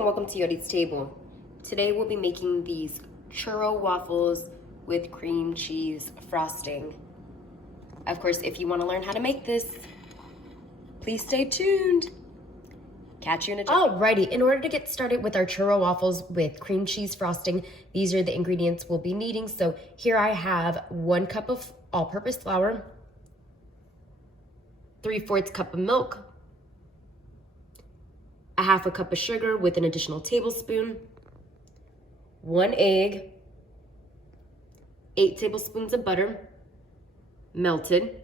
and welcome to Yodi's Table. Today we'll be making these churro waffles with cream cheese frosting. Of course, if you want to learn how to make this, please stay tuned. Catch you in a jiffy. Alrighty, in order to get started with our churro waffles with cream cheese frosting, these are the ingredients we'll be needing. So here I have 1 cup of all-purpose flour, 3/4 cup of milk, a 1/2 cup of sugar with an additional tablespoon, 1 egg, 8 tablespoons of butter, melted,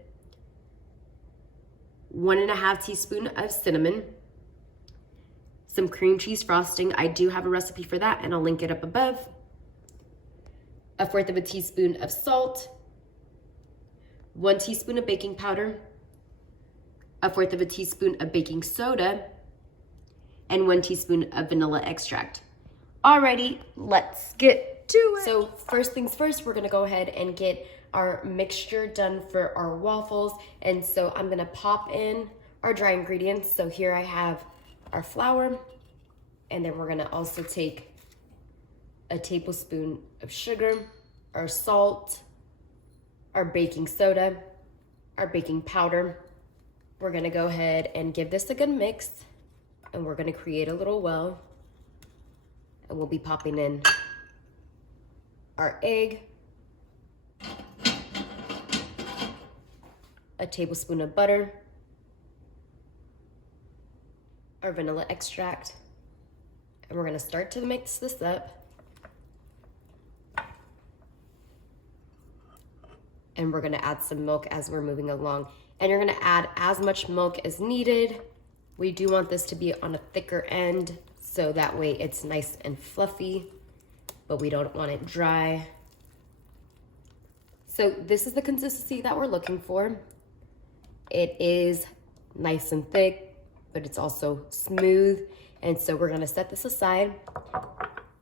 1½ teaspoon of cinnamon, some cream cheese frosting. I do have a recipe for that and I'll link it up above. 1/4 teaspoon of salt, 1 teaspoon of baking powder, 1/4 teaspoon of baking soda, and 1 teaspoon of vanilla extract. Alrighty, let's get to it. So first things first, we're gonna go ahead and get our mixture done for our waffles. And so I'm gonna pop in our dry ingredients. So here I have our flour, and then we're gonna also take a tablespoon of sugar, our salt, our baking soda, our baking powder. We're gonna go ahead and give this a good mix, and we're gonna create a little well, and we'll be popping in our egg, a tablespoon of butter, our vanilla extract, and we're gonna start to mix this up. And we're gonna add some milk as we're moving along. And you're gonna add as much milk as needed. We do want this to be on a thicker end, so that way it's nice and fluffy, but we don't want it dry. So this is the consistency that we're looking for. It is nice and thick, but it's also smooth. And so we're gonna set this aside,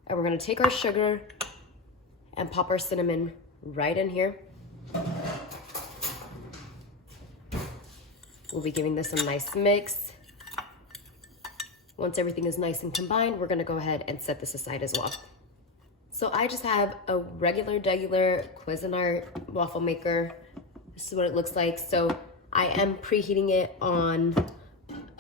and we're gonna take our sugar and pop our cinnamon right in here. We'll be giving this a nice mix. Once everything is nice and combined, we're gonna go ahead and set this aside as well. So I just have a regular Cuisinart waffle maker. This is what it looks like. So I am preheating it on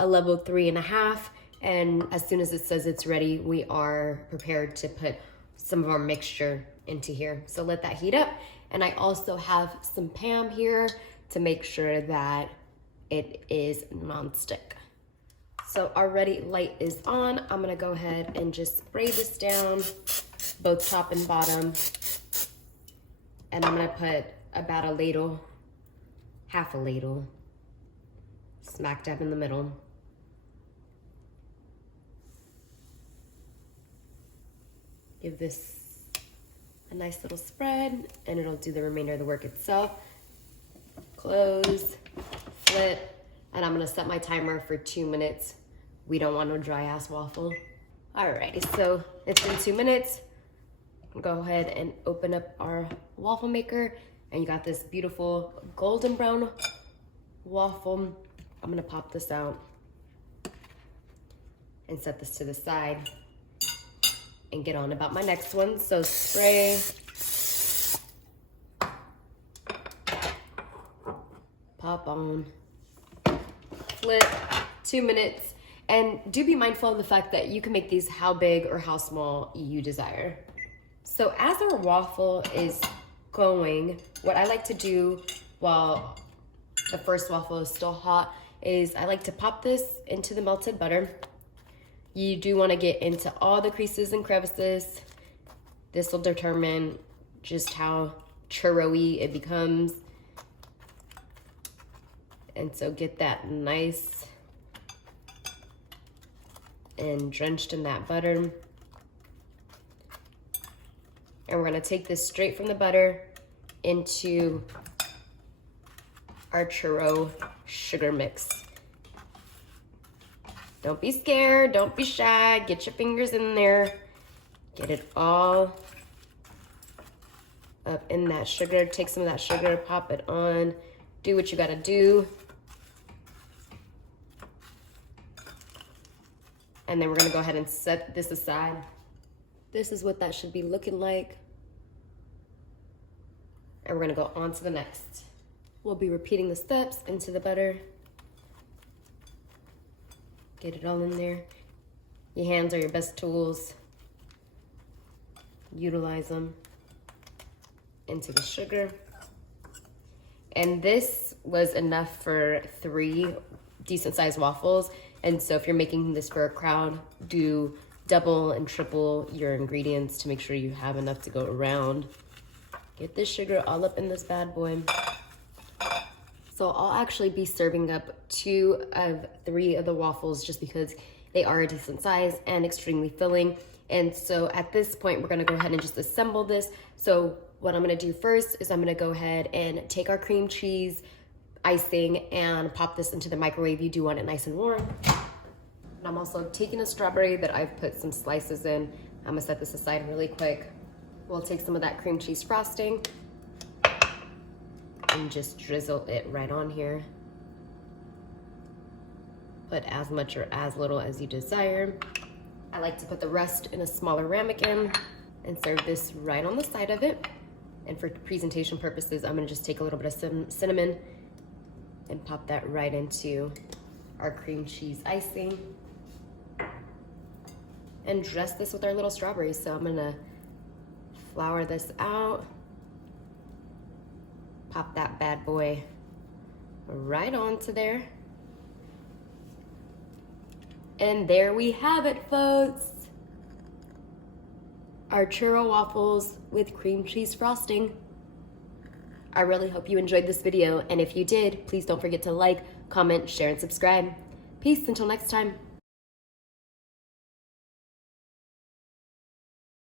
a level 3.5. And as soon as it says it's ready, we are prepared to put some of our mixture into here. So let that heat up. And I also have some Pam here to make sure that it is non-stick. So our ready light is on. I'm gonna go ahead and just spray this down, both top and bottom. And I'm gonna put about a ladle, 1/2 ladle, smack dab in the middle. Give this a nice little spread, and it'll do the remainder of the work itself. Close, flip, and I'm gonna set my timer for 2 minutes. We don't want no dry ass waffle. Alrighty, so it's been 2 minutes. Go ahead and open up our waffle maker, and you got this beautiful golden brown waffle. I'm gonna pop this out and set this to the side and get on about my next one. So spray, pop on, flip, 2 minutes. And do be mindful of the fact that you can make these how big or how small you desire. So as our waffle is going, what I like to do while the first waffle is still hot is I like to pop this into the melted butter. You do want to get into all the creases and crevices. This will determine just how churro-y it becomes. And so get that nice and drenched in that butter. And we're gonna take this straight from the butter into our churro sugar mix. Don't be scared, don't be shy, get your fingers in there. Get it all up in that sugar. Take some of that sugar, pop it on. Do what you gotta do. And then we're gonna go ahead and set this aside. This is what that should be looking like. And we're gonna go on to the next. We'll be repeating the steps into the butter. Get it all in there. Your hands are your best tools. Utilize them. Into the sugar. And this was enough for 3 decent sized waffles. And so if you're making this for a crowd, do double and triple your ingredients to make sure you have enough to go around. Get this sugar all up in this bad boy. So I'll actually be serving up 2 of 3 of the waffles just because they are a decent size and extremely filling. And so at this point, we're gonna go ahead and just assemble this. So what I'm gonna do first is I'm gonna go ahead and take our cream cheese icing and pop this into the microwave. You do want it nice and warm. And I'm also taking a strawberry that I've put some slices in. I'm gonna set this aside really quick. We'll take some of that cream cheese frosting and just drizzle it right on here. Put as much or as little as you desire. I like to put the rest in a smaller ramekin and serve this right on the side of it. And for presentation purposes, I'm gonna just take a little bit of cinnamon and pop that right into our cream cheese icing. And dress this with our little strawberries. So I'm gonna flour this out. Pop that bad boy right onto there. And there we have it, folks. Our churro waffles with cream cheese frosting. I really hope you enjoyed this video, and if you did, please don't forget to like, comment, share, and subscribe. Peace until next time.